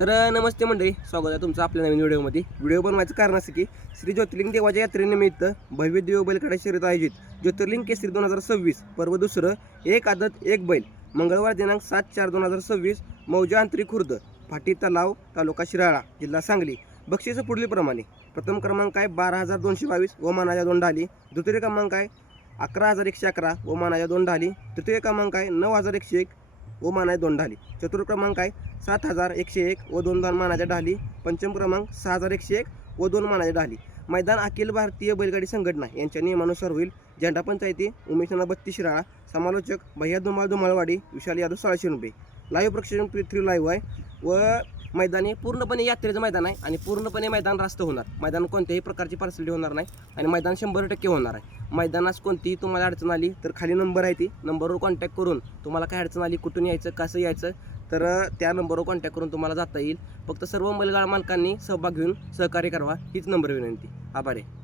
नमस्ते मंडळी, स्वागत आहे तुमचं आपल्या नवीन व्हिडिओमध्ये. व्हिडिओ बनवायचं कारण असं की श्री ज्योतिर्लिंग देवाच्या यात्रेनिमित्त भव्य देव बैलगाडा शर्यत आयोजित ज्योतिर्लिंग केसरी 2026 पर्व दुसरं एक आदत एक बैल मंगळवार दिनांक 7/4/2026 मौजा अंतरी खुर्द फाटी तलाव तालुका शिराळा जिल्हा सांगली. बक्षीस पुढील प्रमाणे: प्रथम क्रमांक आहे 12,222 व मानाच्या 2 ढाली. द्वितीय क्रमांक आहे 11,111 व मानाच्या 2 ढाली. तृतीय क्रमांक आहे 9,101 व मानाच्या 2 ढाली. चतुर्थ क्रमांक आहे 7,101 व 2 मानाच्या ढाली. पंचम क्रमांक 6,101 व 2 मानाच्या ढाली. मैदान अखिल भारतीय बैलगाडी संघटना यांच्या नियमानुसार होईल. झेंडा पंचायती उमेश 32 शिराळा. समालोचक भैया धुमाळ धुमाळवाडी, विशाल यादव 100 रुपये. लाईव्ह प्रक्षेपण पृथ्वी लाईव्ह आहे व मैदानी पूर्णपणे यात्रेचं मैदान आहे आणि पूर्णपणे मैदान रास्त होणार. मैदान कोणत्याही प्रकारची पार्सलिटी होणार नाही आणि मैदान 100% होणार आहे. मैदानास कोणतीही तुम्हाला अडचण आली तर खाली नंबर आहे, ती नंबरवर कॉन्टॅक्ट करून तुम्हाला काय अडचण आली, कुठून यायचं, कसं यायचं, तर त्या नंबरवर कॉन्टॅक्ट करून तुम्हाला जाता येईल. फक्त सर्व बैलगाडा मालकांनी सहभाग घेऊन सहकार्य करावा हीच नंबर विनंती. आभार आहे.